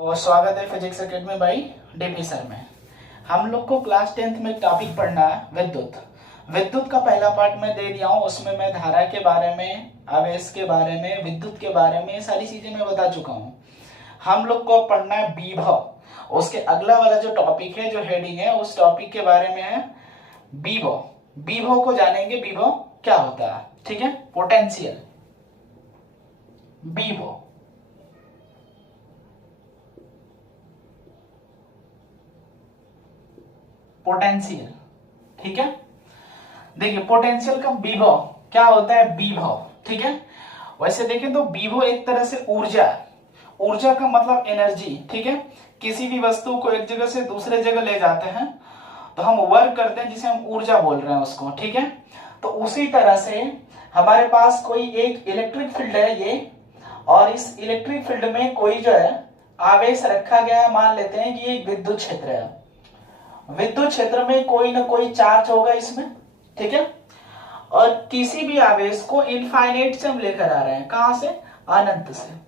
और स्वागत है physics academy by DP sir में। हम लोग को क्लास 10th में टॉपिक पढ़ना है विद्युत। विद्युत का पहला पार्ट मैं दे दिया हूँ, उसमें मैं धारा के बारे में, आवेश के बारे में, विद्युत के बारे में सारी चीजें मैं बता चुका हूँ। हम लोग को पढ़ना है विभव। उसके अगला वाला जो टॉपिक है, जो हेडिंग है, उस टॉपिक के बारे में है विभव। विभव को जानेंगे, विभव क्या होता है। ठीक है, पोटेंशियल, विभव, पोटेंशियल। ठीक है, देखिए पोटेंशियल का विभव क्या होता है, विभव। ठीक है, वैसे देखें तो विभव एक तरह से ऊर्जा, ऊर्जा का मतलब एनर्जी। ठीक है, किसी भी वस्तु को एक जगह से दूसरे जगह ले जाते हैं तो हम वर्क करते हैं, जिसे हम ऊर्जा बोल रहे हैं उसको। ठीक है, तो उसी तरह से हमारे पास कोई एक इलेक्ट्रिक फील्ड है ये, और इस इलेक्ट्रिक फील्ड में कोई जो है आवेश रखा गया है। मान लेते हैं कि ये विद्युत क्षेत्र है। विद्युत क्षेत्र में कोई ना कोई चार्ज होगा इसमें। ठीक है, और किसी भी आवेश को इनफाइनाइट से हम लेकर आ रहे हैं, कहां से, अनंत से।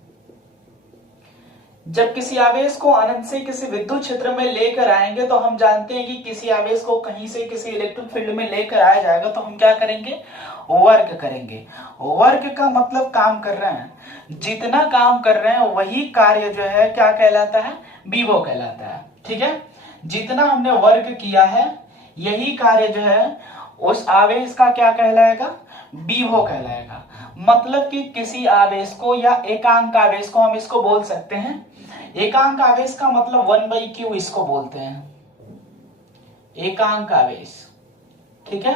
जब किसी आवेश को अनंत से किसी विद्युत क्षेत्र में लेकर आएंगे तो हम जानते हैं कि किसी आवेश को कहीं से किसी इलेक्ट्रिक फील्ड में लेकर आया जाएगा तो हम क्या करेंगे, वर्क करेंगे। वर्क का मतलब काम कर रहे हैं, जितना काम कर रहे हैं वही कार्य जो है क्या कहलाता है, विभव कहलाता है। ठीक है, जितना हमने वर्क किया है यही कार्य जो है उस आवेश का क्या कहलाएगा, विभव कहलाएगा। मतलब कि किसी आवेश को या एकांक आवेश को हम इसको बोल सकते हैं, एकांक आवेश का मतलब 1/q इसको बोलते हैं, एकांक आवेश। ठीक है,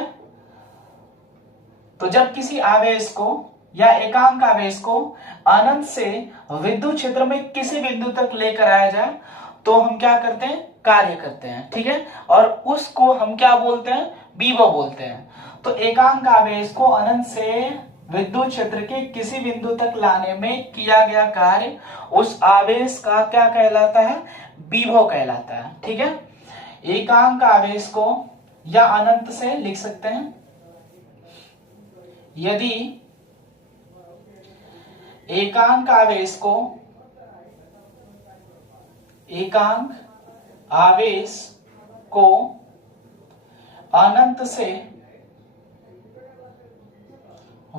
तो जब किसी आवेश को या एकांक आवेश को अनंत से विद्युत क्षेत्र में किसी बिंदु तक लेकर आया जाए तो हम क्या करते हैं, कार्य करते हैं। ठीक है, और उसको हम क्या बोलते हैं, विभव बोलते हैं। तो एकांक आवेश को अनंत से विद्युत क्षेत्र के किसी बिंदु तक लाने में किया गया कार्य उस आवेश का क्या कहलाता है, विभव कहलाता है। ठीक है, एकांक आवेश को या अनंत से लिख सकते हैं, यदि एकांक आवेश को, एकांक आवेश को अनंत से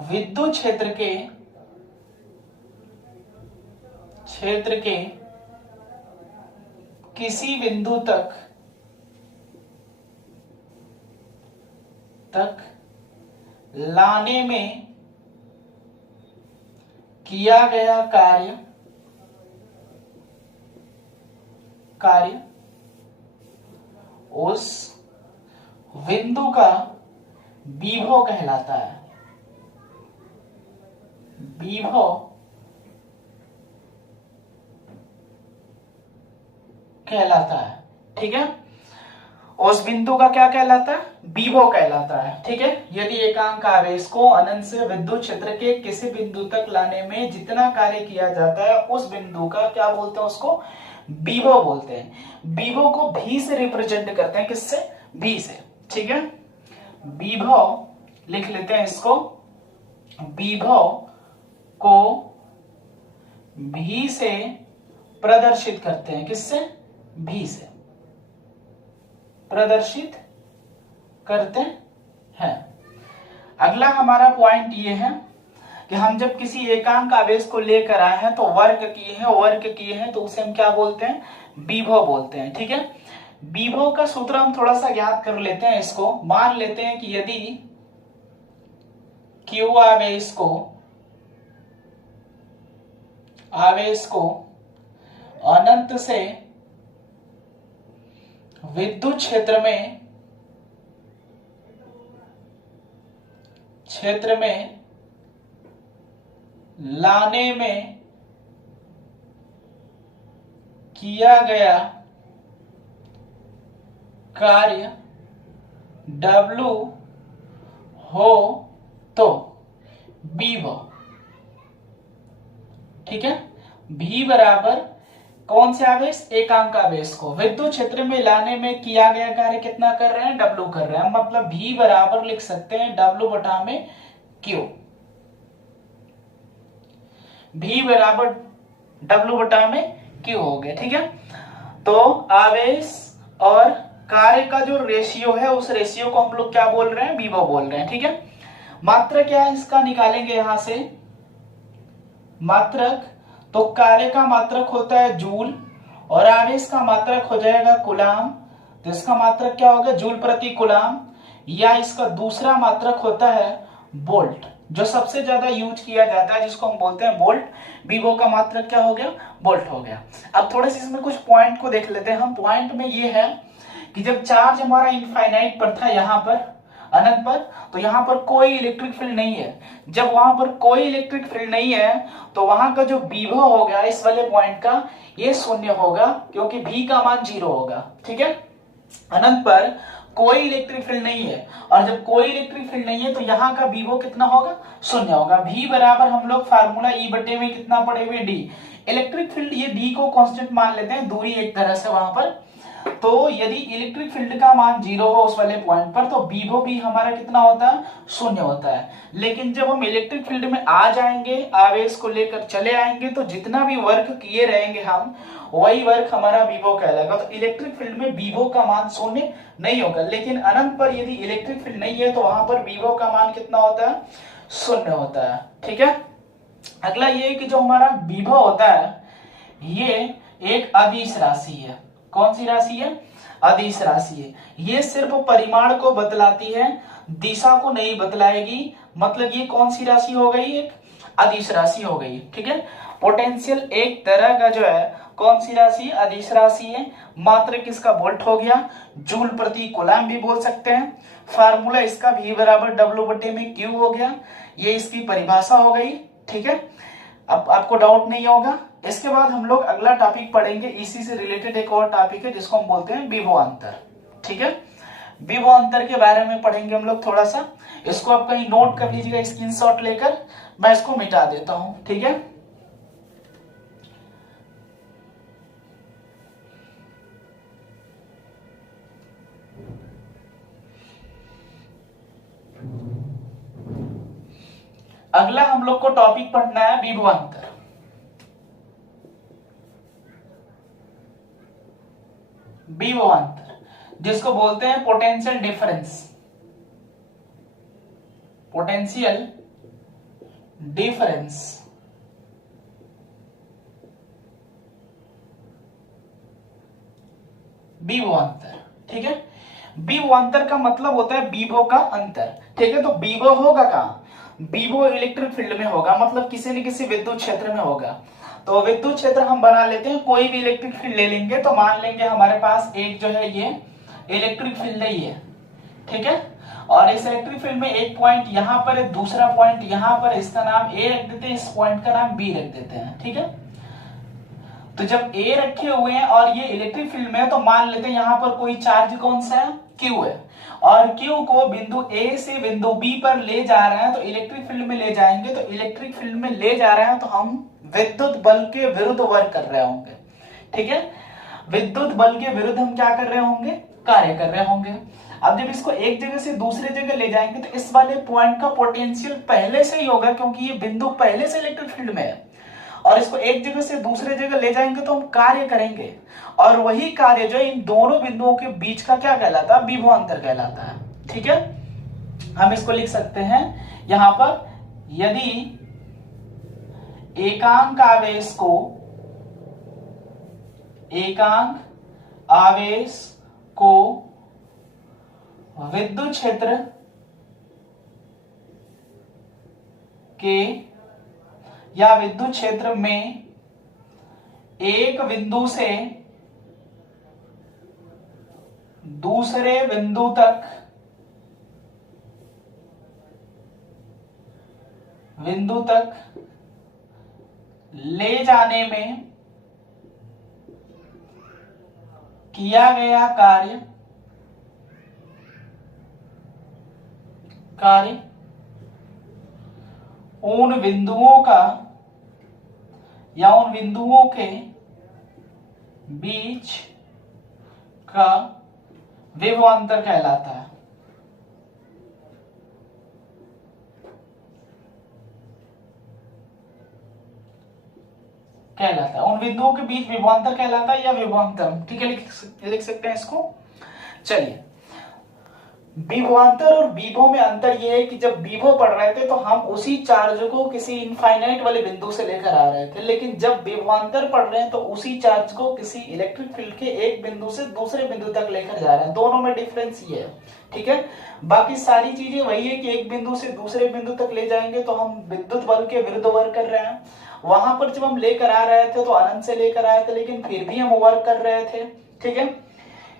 विद्युत क्षेत्र के किसी बिंदु तक लाने में किया गया कार्य उस बिंदु का विभव कहलाता है, विभव कहलाता है। ठीक है, उस बिंदु का क्या कहलाता है, विभव कहलाता है। ठीक है, यदि एकांक आवेश को अनंत से विद्युत क्षेत्र के किसी बिंदु तक लाने में जितना कार्य किया जाता है उस बिंदु का क्या बोलते हैं, उसको विभव बोलते हैं। विभव को भी से रिप्रेजेंट करते हैं, किससे, भी से। ठीक है, विभव लिख लेते हैं इसको, विभव को भी से प्रदर्शित करते हैं, किससे, भी से प्रदर्शित करते हैं। अगला हमारा पॉइंट ये है कि हम जब किसी एकांक आवेश को लेकर आए हैं तो वर्क किए हैं तो उसे हम क्या बोलते हैं, विभव बोलते हैं। ठीक है, विभव का सूत्र हम थोड़ा सा ज्ञात कर लेते हैं इसको। मान लेते हैं कि यदि Q आवेश को अनंत से विद्युत क्षेत्र में लाने में किया गया कार्य W हो तो विभव। ठीक है, V बराबर कौन से आवेश, एकांक आवेश को विद्युत क्षेत्र में लाने में किया गया कार्य कितना कर रहे हैं, W कर रहे हैं। मतलब V बराबर लिख सकते हैं W बटा में Q। V बराबर W बटा में क्यू हो गया। ठीक है, तो आवेश और कार्य का जो रेशियो है उस रेशियो को हम लोग क्या बोल रहे हैं, विभव बोल रहे हैं। ठीक है, मात्रक क्या है इसका निकालेंगे यहां से, मात्रक, तो कार्य का मात्रक होता है जूल और आवेश का मात्रक हो जाएगा कुलाम, तो इसका मात्रक क्या होगा, जूल प्रति कुलाम, या इसका दूसरा मात्रक होता है वोल्ट, जो सबसे ज्यादा यूज किया जाता है जिसको हम बोलते हैं वोल्ट। विभव का मात्रक क्या हो गया, वोल्ट हो गया। अब थोड़े से इसमें कुछ पॉइंट को देख लेते हैं हम। पॉइंट में ये है कि जब चार्ज हमारा इनफाइनाइट पर था, यहां पर अनंत पर, तो यहां पर कोई इलेक्ट्रिक फील्ड नहीं है। जब वहां पर कोई इलेक्ट्रिक फील्ड नहीं है तो वहां का जो विभव हो गया इस वाले पॉइंट का, ये शून्य होगा क्योंकि v का मान 0 होगा। ठीक है, अनंत पर कोई इलेक्ट्रिक फील्ड नहीं है, और जब कोई इलेक्ट्रिक फील्ड नहीं है तो यहाँ का विभव कितना होगा, शून्य होगा। v बराबर हम लोग फार्मूला E बटे में कितना पढ़े हुए, d। इलेक्ट्रिक फील्ड, ये d को कांस्टेंट मान लेते हैं, दूरी एक तरह से वहां पर। तो यदि इलेक्ट्रिक फील्ड का मान 0 हो उस वाले पॉइंट पर, तो विभव भी हमारा कितना होता है, शून्य होता है। लेकिन जब हम इलेक्ट्रिक फील्ड में आ जाएंगे, आवेश को लेकर चले आएंगे, तो जितना भी वर्क किए रहेंगे हम, वही वर्क हमारा विभव कहलाएगा। तो इलेक्ट्रिक फील्ड में विभव का मान शून्य नहीं होगा, लेकिन अनंत पर यदि इलेक्ट्रिक फील्ड नहीं है तो वहां पर विभव का मान कितना होता है, शून्य होता है। ठीक है, अगला ये कि जो हमारा विभव होता है ये एक अदिश राशि है। कौन सी राशि है, अदिश राशि है। ये सिर्फ परिमाण को बतलाती है, दिशा को नहीं बतलाएगी। मतलब ये कौन सी राशि हो गई, एक अदिश राशि हो गई। ठीक है, पोटेंशियल एक तरह का जो है कौन सी राशि, अदिश राशि है। मात्रक इसका वोल्ट हो गया, जूल प्रति कूलम भी बोल सकते हैं। फार्मूला इसका v बराबर W बटे में Q हो गया, ये इसकी परिभाषा हो गई। ठीक है, अब आपको डाउट नहीं होगा। इसके बाद हम लोग अगला टॉपिक पढ़ेंगे, इसी से रिलेटेड एक और टॉपिक है जिसको हम बोलते हैं विभवांतर। ठीक है, विभवांतर के बारे में पढ़ेंगे हम लोग थोड़ा सा। इसको आप कहीं नोट कर लीजिएगा स्क्रीनशॉट लेकर, मैं इसको मिटा देता हूं। ठीक है, अगला हम लोग को टॉपिक पढ़ना है विभवांतर। विभवांतर जिसको बोलते हैं पोटेंशियल डिफरेंस, पोटेंशियल डिफरेंस। विभवांतर, ठीक है, विभवांतर का मतलब होता है विभव का अंतर। ठीक है, तो विभव होगा कहां, विभव इलेक्ट्रिक फील्ड में होगा, मतलब किसी न किसी विद्युत क्षेत्र में होगा। तो विद्युत क्षेत्र हम बना लेते हैं, कोई भी इलेक्ट्रिक फील्ड ले लेंगे, तो मान लेंगे हमारे पास एक जो है ये इलेक्ट्रिक फील्ड ही है। ठीक है, और इस इलेक्ट्रिक फील्ड में एक पॉइंट यहां पर है, दूसरा पॉइंट यहां पर, इसका नाम ए रख देते हैं, इस पॉइंट का नाम बी रख देते हैं। ठीक है, तो जब ए रखे हुए हैं और ये इलेक्ट्रिक फील्ड में है, तो मान लेते हैं यहां पर कोई चार्ज कौन सा है, क्यू है, और क्यू को बिंदु ए से बिंदु बी पर ले जा रहे हैं, तो इलेक्ट्रिक फील्ड में ले जाएंगे। तो इलेक्ट्रिक फील्ड में ले जा रहे हैं तो हम विद्युत बल के विरुद्ध वर्क कर रहे होंगे। ठीक है, विद्युत बल के विरुद्ध हम क्या कर रहे होंगे, कार्य कर रहे होंगे। अब जब इसको एक जगह से दूसरे जगह ले जाएंगे तो इस वाले पॉइंट का पोटेंशियल पहले से ही होगा, क्योंकि ये बिंदु पहले से इलेक्ट्रिक फील्ड में है, और इसको एक जगह से दूसरे जगह ले जाएंगे तो हम कार्य करेंगे, और वही कार्य जो इन दोनों बिंदुओं के बीच का क्या कहलाता है, विभवांतर कहलाता है। ठीक है, हम इसको लिख सकते हैं यहां पर, यदि एकांक आवेश को, एकांक आवेश को विद्युत क्षेत्र के या विद्युत क्षेत्र में एक बिंदु से दूसरे बिंदु तक ले जाने में किया गया कार्य उन बिंदुओं का या उन बिंदुओं के बीच का विभवांतर कहलाता है। कहलाता है। उन बिंदुओं के बीच विभवांतर कहलाता है या विभवांतर, ठीक है, लिख सकते हैं इसको। चलिए, विभवांतर और विभव में अंतर यह है कि जब विभव पढ़ रहे थे तो हम उसी चार्ज को किसी इनफाइनाइट वाले बिंदु से लेकर आ रहे थे, लेकिन जब विभवांतर पढ़ रहे हैं तो उसी चार्ज को किसी इलेक्ट्रिक फील्ड के एक बिंदु से दूसरे बिंदु तक लेकर जा रहे हैं। दोनों में डिफरेंस ये है, ठीक है। बाकी सारी चीजें वही है कि एक बिंदु से दूसरे बिंदु तक ले जाएंगे तो हम विद्युत बल के विरुद्ध वर्क कर रहे हैं। वहां पर जब हम लेकर आ रहे थे तो अनंत से लेकर आए थे, लेकिन फिर भी हम वर्क कर रहे थे, ठीक है।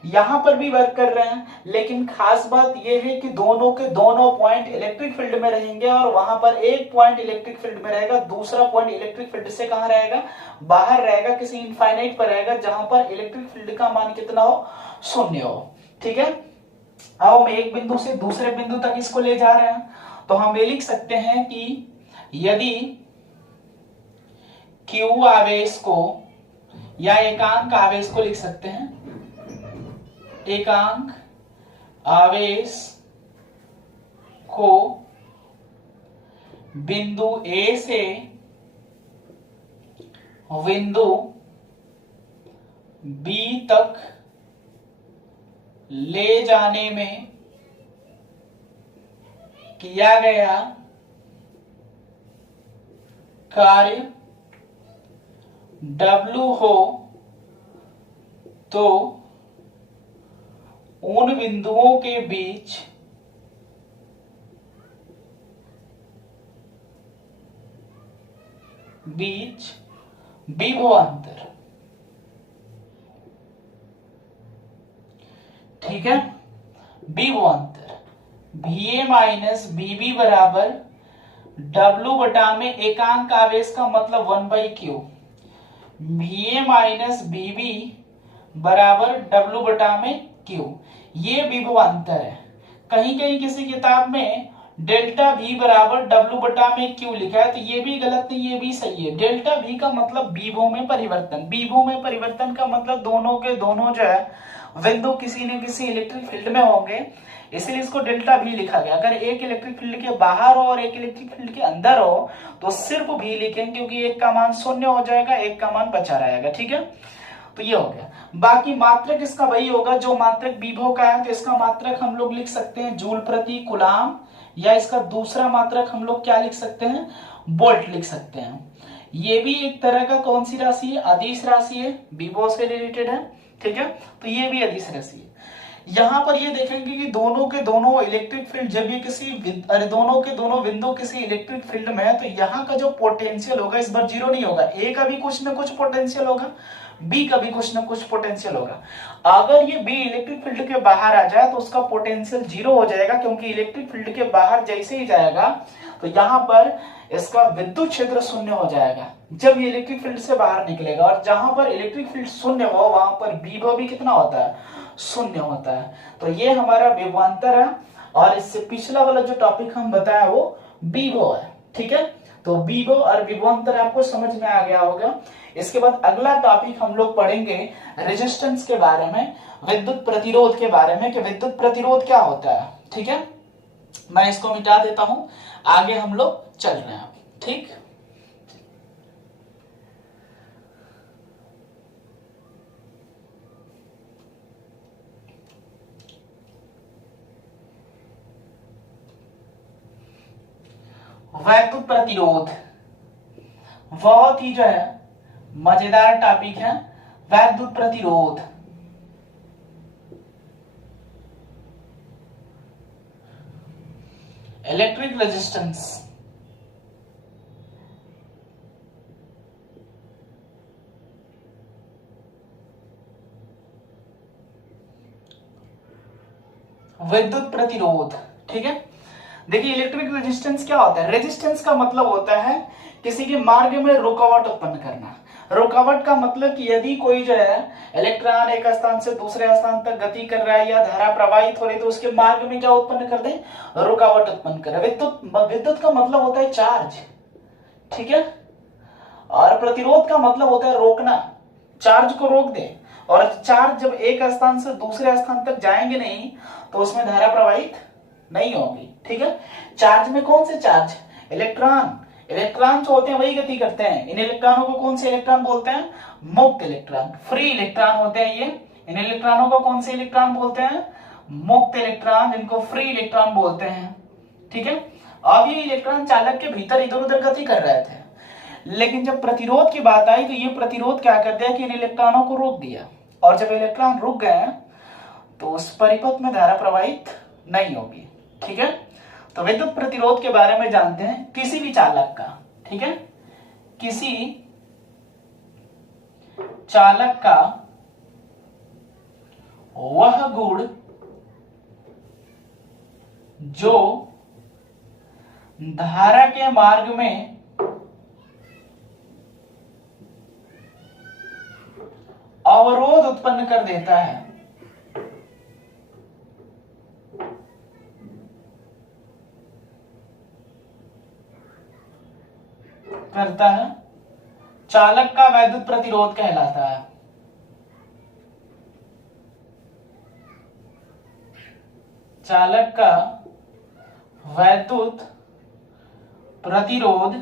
यहां पर भी वर्क कर रहे हैं, लेकिन खास बात यह है कि दोनों के दोनों पॉइंट इलेक्ट्रिक फील्ड में रहेंगे और वहां पर एक पॉइंट इलेक्ट्रिक फील्ड में रहेगा, दूसरा पॉइंट इलेक्ट्रिक फील्ड से कहां रहेगा, बाहर रहेगा, किसी इनफाइनाइट पर रहेगा, जहां पर इलेक्ट्रिक फील्ड का मान कितना हो, 0 हो, ठीक है। अब हम एक बिंदु से दूसरे बिंदु तक इसको ले जा रहे हैं, तो हम ये लिख सकते हैं कि यदि Q आवेश को या एकांक आवेश को लिख सकते हैं, एकांक आवेश को बिंदु A से बिंदु B तक ले जाने में किया गया कार्य W हो तो उन बिंदुओं के बीच विभवांतर, ठीक है, विभवांतर VA माइनस BB बराबर W बटा में एकांक आवेश का मतलब 1/Q, VA माइनस BB बराबर W बटा में Q, ये विभवांतर है। कहीं कहीं किसी किताब में डेल्टा V बराबर W बटा में Q लिखा है, तो ये भी गलत नहीं, ये भी सही है। डेल्टा V का मतलब विभव में परिवर्तन, विभव में परिवर्तन का मतलब दोनों के दोनों जो है बिंदु किसी न किसी इलेक्ट्रिक फील्ड में होंगे, इसलिए इसको डेल्टा V लिखा गया। अगर एक इलेक्ट्रिक फील्ड के बाहर हो और एक इलेक्ट्रिक फील्ड के अंदर हो तो सिर्फ V लिखेंगे, क्योंकि एक का मान 0 हो जाएगा, एक का मान बचा रहेगा, ठीक है। तो ये हो गया। बाकी मात्रक इसका वही होगा जो मात्रक विभव का है, तो इसका मात्रक हम लोग लिख सकते हैं जूल प्रति कूलाम, या इसका दूसरा मात्रक हम लोग क्या लिख सकते हैं, वोल्ट लिख सकते हैं। ये भी एक तरह का कौन सी राशि है, अदिश राशि है, विभव से रिलेटेड है, ठीक है। तो ये भी अदिश राशि है। यहां पर ये देखेंगे कि दोनों के दोनों इलेक्ट्रिक फील्ड जब ये दोनों के दोनों बिंदु किसी इलेक्ट्रिक फील्ड में है, तो यहाँ का जो पोटेंशियल होगा इस बार 0 नहीं होगा, ए का भी कुछ ना कुछ पोटेंशियल होगा, बी का भी कुछ ना कुछ पोटेंशियल होगा। अगर ये बी इलेक्ट्रिक फील्ड के बाहर आ जाए तो उसका पोटेंशियल 0 हो जाएगा, क्योंकि इलेक्ट्रिक फील्ड के बाहर जैसे ही जाएगा तो यहाँ पर इसका विद्युत क्षेत्र 0 हो जाएगा जब ये इलेक्ट्रिक फील्ड से बाहर निकलेगा, और जहां पर इलेक्ट्रिक फील्ड 0 हो वहां पर विभव भी कितना होता है, 0 होता है। तो ये हमारा विभवांतर है, और इससे पिछला वाला जो टॉपिक हम बताया वो विभव है, ठीक है। तो विभव और विभवांतर आपको समझ में आ गया होगा। इसके बाद अगला टॉपिक हम लोग पढ़ेंगे रेजिस्टेंस के बारे में, विद्युत प्रतिरोध के बारे में, कि विद्युत प्रतिरोध क्या होता है, ठीक है। मैं इसको मिटा देता हूं, आगे हम लोग चल रहे हैं, ठीक। वैद्युत प्रतिरोध बहुत ही जो है मजेदार टॉपिक है, वैद्युत प्रतिरोध। इलेक्ट्रिक रेजिस्टेंस, विद्युत प्रतिरोध, ठीक है। देखिए इलेक्ट्रिक रेजिस्टेंस क्या होता है, रेजिस्टेंस का मतलब होता है किसी के मार्ग में रुकावट उत्पन्न करना। रुकावट का मतलब कि यदि कोई जो है इलेक्ट्रॉन एक स्थान से दूसरे स्थान तक गति कर रहा है या धारा प्रवाहित हो रही है, तो उसके मार्ग में क्या उत्पन्न कर दे, रुकावट उत्पन्न करे। विद्युत का मतलब होता है चार्ज, ठीक है, और प्रतिरोध का मतलब होता है रोकना, चार्ज को रोक दे। और चार्ज जब एक स्थान से दूसरे स्थान तक जाएंगे नहीं तो उसमें धारा प्रवाहित नहीं होगी, ठीक है। चार्ज में कौन से चार्ज, इलेक्ट्रॉन, इलेक्ट्रॉन जो होते हैं वही गति करते हैं। इन इलेक्ट्रॉनों को कौन से इलेक्ट्रॉन बोलते हैं? मुक्त इलेक्ट्रॉन, फ्री इलेक्ट्रॉन होते हैं ये। इन इलेक्ट्रॉनों को कौन से इलेक्ट्रॉन बोलते हैं? मुक्त इलेक्ट्रॉन, जिनको फ्री इलेक्ट्रॉन बोलते हैं। ठीक है। अब ये इलेक्ट्रॉन चालक के भीतर इधर उधर गति कर रहे थे, लेकिन जब प्रतिरोध की बात आई तो ये प्रतिरोध क्या कर दिया कि इन इलेक्ट्रॉनों को रोक दिया, और जब इलेक्ट्रॉन रुक गए तो उस परिपथ में धारा प्रवाहित नहीं होगी। ठीक है। तो विद्युत प्रतिरोध के बारे में जानते हैं किसी भी चालक का। ठीक है। किसी चालक का वह गुण जो धारा के मार्ग में अवरोध उत्पन्न कर देता है, करता है, चालक का वैद्युत प्रतिरोध कहलाता है। चालक का वैद्युत प्रतिरोध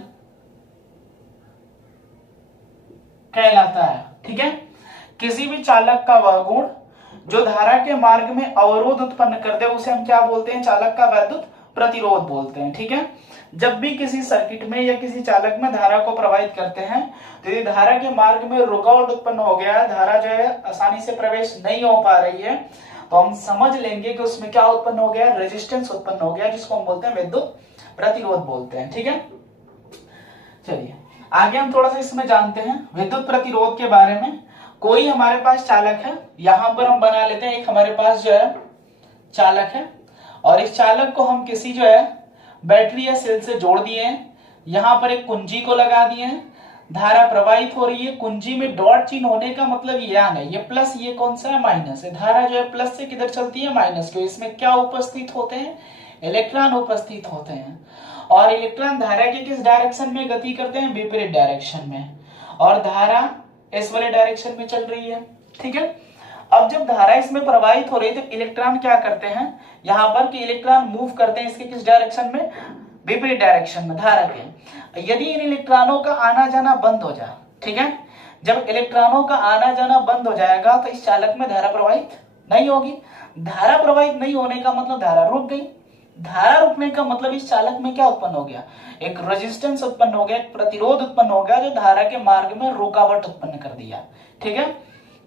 कहलाता है। ठीक है। किसी भी चालक का वह गुण जो धारा के मार्ग में अवरोध उत्पन्न कर दे उसे हम क्या बोलते हैं? चालक का वैद्युत प्रतिरोध बोलते हैं। ठीक है। जब भी किसी सर्किट में या किसी चालक में धारा को प्रवाहित करते हैं तो यदि धारा के मार्ग में रुकावट उत्पन्न हो गया, धारा जो है आसानी से प्रवेश नहीं हो पा रही है, तो हम समझ लेंगे कि उसमें क्या उत्पन्न हो गया? रेजिस्टेंस उत्पन्न हो गया, जिसको हम बोलते हैं विद्युत प्रतिरोध बोलते हैं। ठीक है। चलिए आगे हम थोड़ा सा इसमें जानते हैं विद्युत प्रतिरोध के बारे में। कोई हमारे पास चालक है, यहां पर हम बना लेते हैं एक हमारे पास जो है चालक है, और इस चालक को हम किसी जो है बैटरी या सेल से जोड़ दिए हैं। यहां पर एक कुंजी को लगा दिए हैं, धारा प्रवाहित हो रही है। कुंजी में डॉट चिन्ह होने का मतलब यह है, ये प्लस, ये कौन सा है? माइनस है। धारा जो है प्लस से किधर चलती है? माइनस की। इसमें क्या उपस्थित होते हैं? इलेक्ट्रॉन उपस्थित होते हैं। और इलेक्ट्रॉन धारा के किस डायरेक्शन में गति करते हैं? विपरीत डायरेक्शन में। और धारा इस वाले डायरेक्शन में चल रही है। ठीक है। अब जब धारा इसमें प्रवाहित हो रही है तो इलेक्ट्रॉन क्या करते हैं यहां पर कि इलेक्ट्रॉन मूव करते हैं इसके किस डायरेक्शन में? विपरीत डायरेक्शन में धारा के। यदि इन इलेक्ट्रॉनों का आना जाना बंद हो जाए, ठीक है, जब इलेक्ट्रॉनों का आना जाना बंद हो जाएगा तो इस चालक में धारा प्रवाहित नहीं होगी। धारा प्रवाहित नहीं होने का मतलब धारा रुक गई। धारा रुकने का मतलब इस चालक में क्या उत्पन्न हो गया? एक रेजिस्टेंस उत्पन्न हो गया, एक प्रतिरोध उत्पन्न हो गया जो धारा के मार्ग में रुकावट उत्पन्न कर दिया। ठीक है।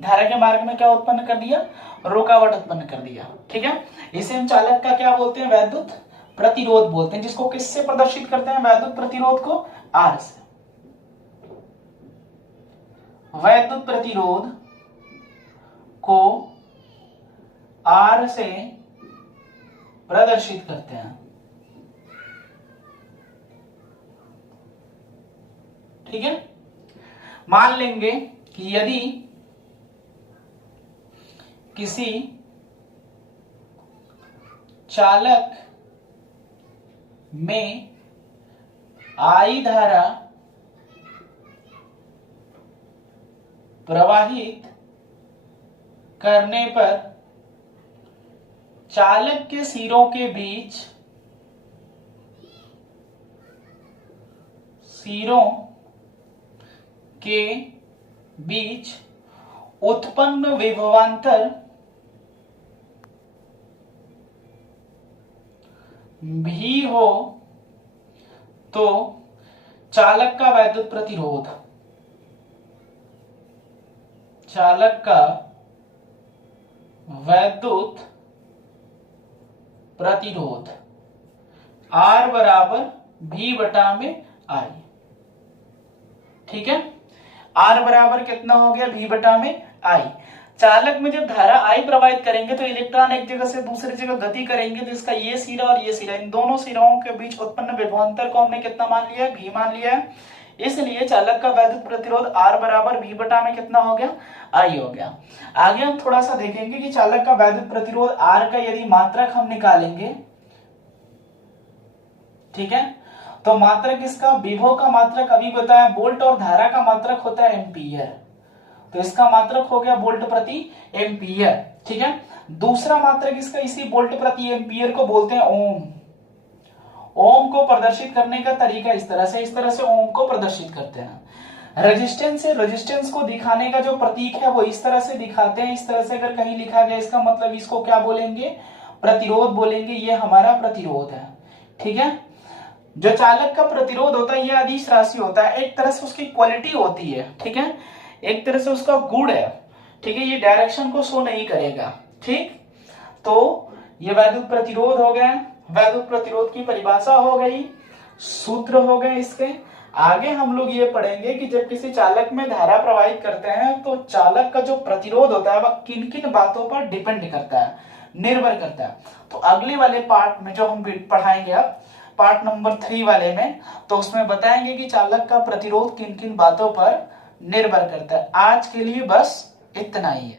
धारा के मार्ग में क्या उत्पन्न कर दिया? रुकावट उत्पन्न कर दिया। ठीक है। इसे हम चालक का क्या बोलते हैं? वैद्युत प्रतिरोध बोलते हैं, जिसको किससे प्रदर्शित करते हैं? वैद्युत प्रतिरोध को आर से। वैद्युत प्रतिरोध को आर से प्रदर्शित करते हैं। ठीक है। मान लेंगे कि यदि किसी चालक में आई धारा प्रवाहित करने पर चालक के सिरों के बीच उत्पन्न विभवांतर भी हो तो चालक का वैद्युत प्रतिरोध, चालक का वैद्युत प्रतिरोध R बराबर V बटा में I। ठीक है। R बराबर कितना हो गया? V बटा में I। चालक में जब धारा I प्रवाहित करेंगे तो इलेक्ट्रॉन एक जगह से दूसरी जगह गति करेंगे, तो इसका ये सिरा और ये सिरा, इन दोनों सिराओं के बीच उत्पन्न विभवांतर को हमने कितना मान लिया? V मान लिया है। इसलिए चालक का वैद्युत प्रतिरोध R बराबर V बटा में कितना हो गया? I हो गया। आगे हम थोड़ा सा देखेंगे कि चालक का वैद्युत प्रतिरोध R का यदि मात्रक हम निकालेंगे, ठीक है, तो मात्रक इसका विभव का मात्रक अभी बताया वोल्ट और धारा का मात्रक होता है एम्पीयर, तो इसका मात्रक हो गया वोल्ट प्रति एम्पीयर। ठीक है। दूसरा मात्रक इसका इसी वोल्ट प्रति एम्पीयर को बोलते हैं ओम। ओम को प्रदर्शित करने का तरीका इस तरह से ओम को प्रदर्शित करते हैं। रेजिस्टेंस है, रेजिस्टेंस को दिखाने का जो प्रतीक है वो इस तरह से दिखाते हैं। इस तरह से अगर कहीं लिखा गया इसका मतलब इसको क्या बोलेंगे, प्रतिरोध बोलेंगे। ये हमारा प्रतिरोध है, ठीक है। जो चालक का प्रतिरोध होता है ये अदिश राशि होता है, एक तरह से उसकी क्वालिटी होती है, ठीक है, एक तरह से उसका गुण है, ठीक है। ये डायरेक्शन को शो नहीं करेगा, ठीक। तो ये वैद्युत प्रतिरोध हो गया, वैद्युत प्रतिरोध की परिभाषा हो गई, सूत्र हो गए इसके। आगे हम लोग ये पढ़ेंगे कि जब किसी चालक में धारा प्रवाहित करते हैं तो चालक का जो प्रतिरोध होता है वह किन किन बातों पर डिपेंड करता है, निर्भर करता है। तो अगले वाले पार्ट में जो हम पढ़ाएंगे अब पार्ट नंबर 3 वाले में, तो उसमें बताएंगे कि चालक का प्रतिरोध किन किन बातों पर निर्भर करता है। आज के लिए बस इतना ही है।